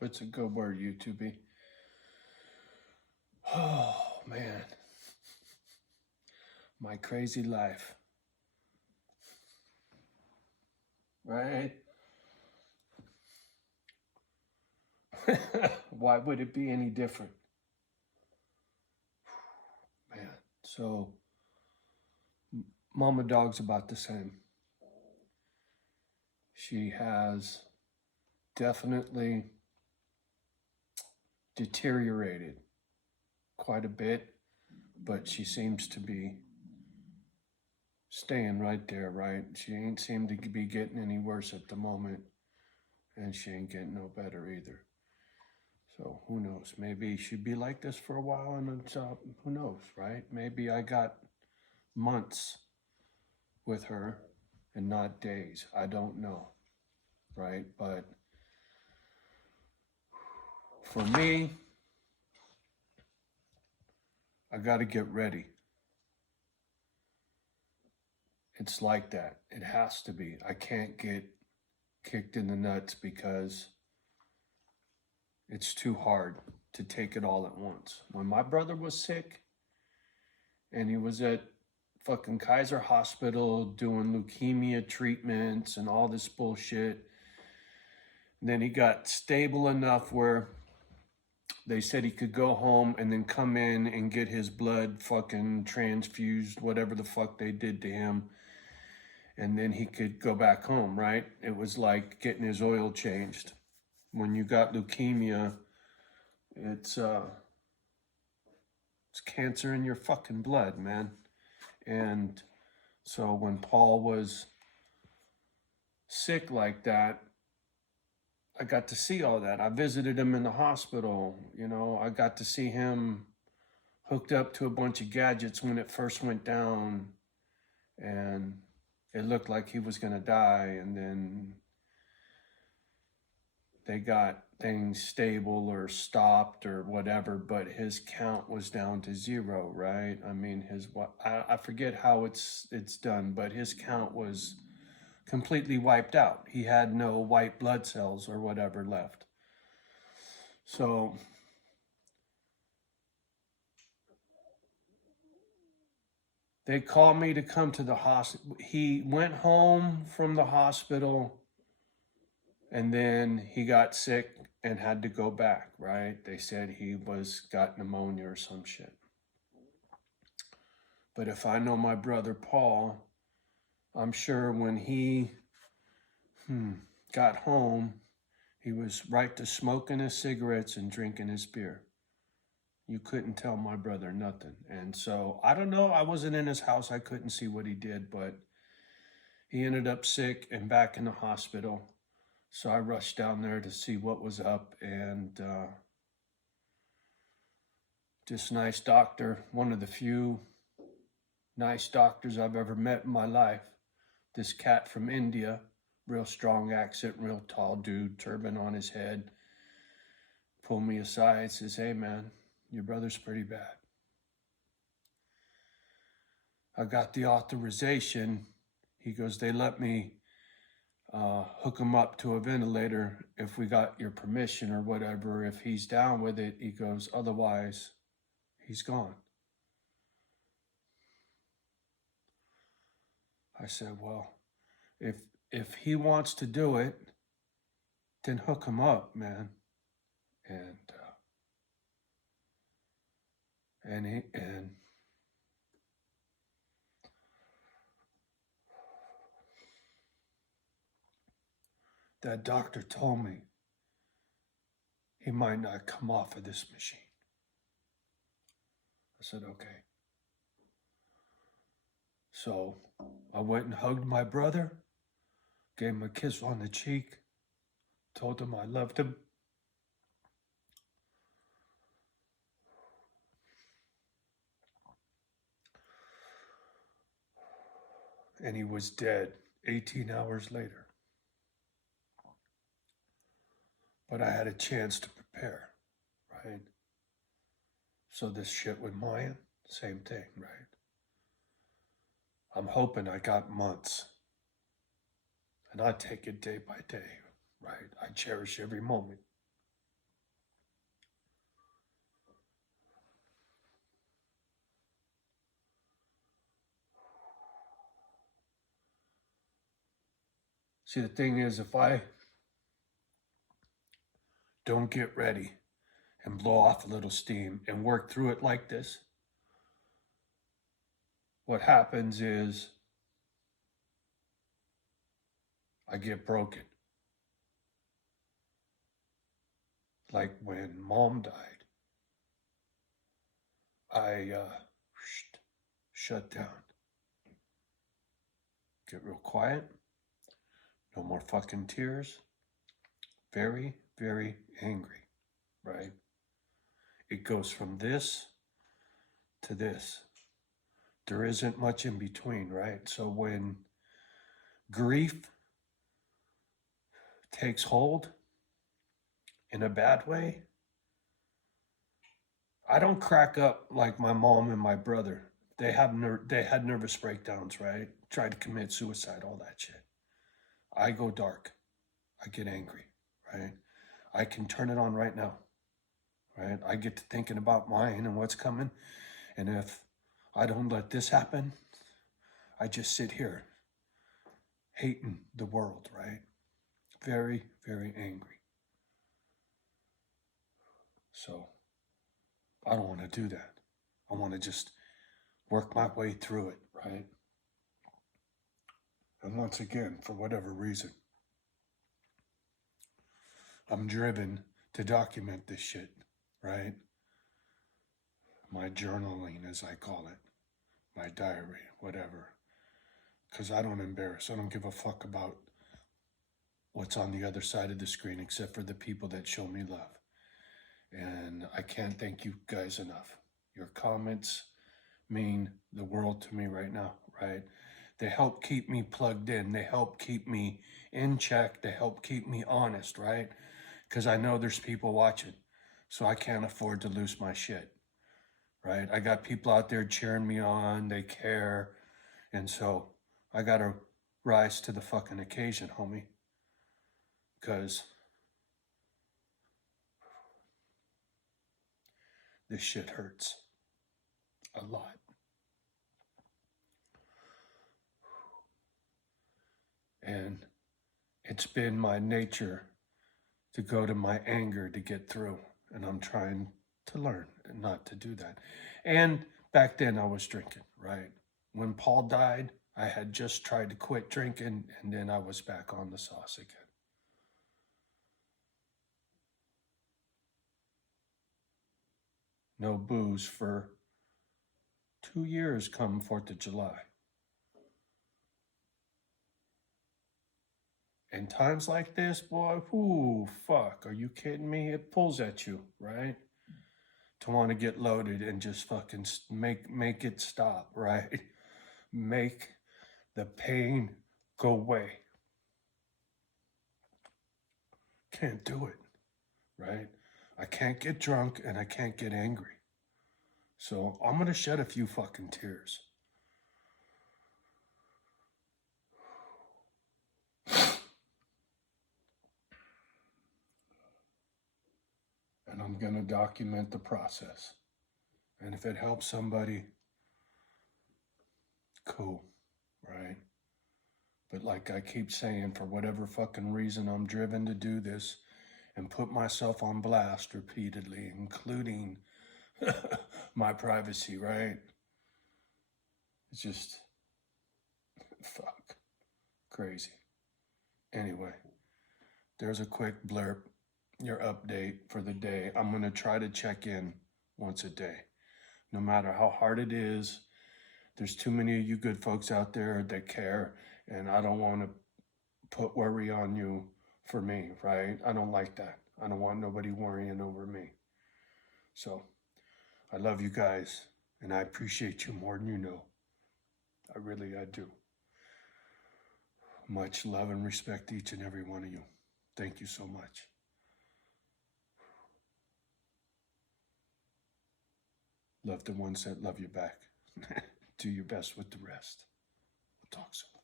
It's a good word, YouTube. Oh, man. My crazy life. Right? Why would it be any different? Man. So, Mama Dog's about the same. She has definitely deteriorated quite a bit, but she seems to be staying right there, right? She ain't seemed to be getting any worse at the moment, and she ain't getting no better either. So who knows? Maybe she'd be like this for a while, and it's, who knows, right? Maybe I got months with her and not days. I don't know, right? But for me, I got to get ready. It's like that. It has to be. I can't get kicked in the nuts because it's too hard to take it all at once. When my brother was sick and he was at fucking Kaiser Hospital doing leukemia treatments and all this bullshit, and then he got stable enough where they said he could go home and then come in and get his blood fucking transfused, whatever the fuck they did to him. And then he could go back home, right? It was like getting his oil changed. When you got leukemia, it's cancer in your fucking blood, man. And so when Paul was sick like that, I got to see all that. I visited him in the hospital. You know, I got to see him hooked up to a bunch of gadgets when it first went down, and it looked like he was going to die. And then they got things stable or stopped or whatever, but his count was down to zero, right? I mean, I forget how it's done, but his count was completely wiped out. He had no white blood cells or whatever left. So they called me to come to the hospital. He went home from the hospital and then he got sick and had to go back, right? They said he got pneumonia or some shit. But if I know my brother Paul, I'm sure when he got home, he was right to smoking his cigarettes and drinking his beer. You couldn't tell my brother nothing. And so, I don't know, I wasn't in his house, I couldn't see what he did, but he ended up sick and back in the hospital. So I rushed down there to see what was up, and this nice doctor, one of the few nice doctors I've ever met in my life, this cat from India, real strong accent, real tall dude, turban on his head, pulled me aside, says, "Hey man, your brother's pretty bad." I got the authorization. He goes, "They let me hook him up to a ventilator if we got your permission or whatever. If he's down with it," he goes, "otherwise, he's gone." I said, "Well, if he wants to do it, then hook him up, man." And and that doctor told me he might not come off of this machine. I said, "Okay." So I went and hugged my brother, gave him a kiss on the cheek, told him I loved him. And he was dead 18 hours later. But I had a chance to prepare, right? So this shit with Mayan, same thing, right? I'm hoping I got months. And I take it day by day, right? I cherish every moment. See, the thing is, if I don't get ready and blow off a little steam and work through it like this, what happens is I get broken. Like when Mom died, I shut down. Get real quiet. No more fucking tears. Very, very angry, right? It goes from this to this. There isn't much in between, right? So when grief takes hold in a bad way, I don't crack up like my mom and my brother. They had nervous breakdowns, right? Tried to commit suicide, all that shit. I go dark. I get angry, right? I can turn it on right now, right? I get to thinking about mine and what's coming. And if I don't let this happen, I just sit here hating the world, right? Very, very angry. So I don't want to do that. I want to just work my way through it, right? And once again, for whatever reason, I'm driven to document this shit, right? My journaling, as I call it, my diary, whatever. Because I don't embarrass. I don't give a fuck about what's on the other side of the screen except for the people that show me love. And I can't thank you guys enough. Your comments mean the world to me right now, right? They help keep me plugged in. They help keep me in check. They help keep me honest, right? Because I know there's people watching. So I can't afford to lose my shit, right? I got people out there cheering me on. They care. And so I got to rise to the fucking occasion, homie. Because this shit hurts a lot. And it's been my nature to go to my anger to get through. And I'm trying to learn not to do that. And back then I was drinking, right? When Paul died, I had just tried to quit drinking and then I was back on the sauce again. No booze for 2 years come 4th of July. And times like this, boy, whoo, fuck, are you kidding me? It pulls at you, right? To want to get loaded and just fucking make it stop, right? Make the pain go away. Can't do it, right? I can't get drunk and I can't get angry. So I'm going to shed a few fucking tears. And I'm going to document the process. And if it helps somebody, cool, right? But like I keep saying, for whatever fucking reason, I'm driven to do this and put myself on blast repeatedly, including my privacy, right? It's just, fuck, crazy. Anyway, there's a quick blurb, your update for the day. I'm going to try to check in once a day. No matter how hard it is, there's too many of you good folks out there that care, and I don't want to put worry on you for me, right? I don't like that. I don't want nobody worrying over me. So, I love you guys, and I appreciate you more than you know. I do. Much love and respect to each and every one of you. Thank you so much. Love the ones that love you back. Do your best with the rest. We'll talk soon.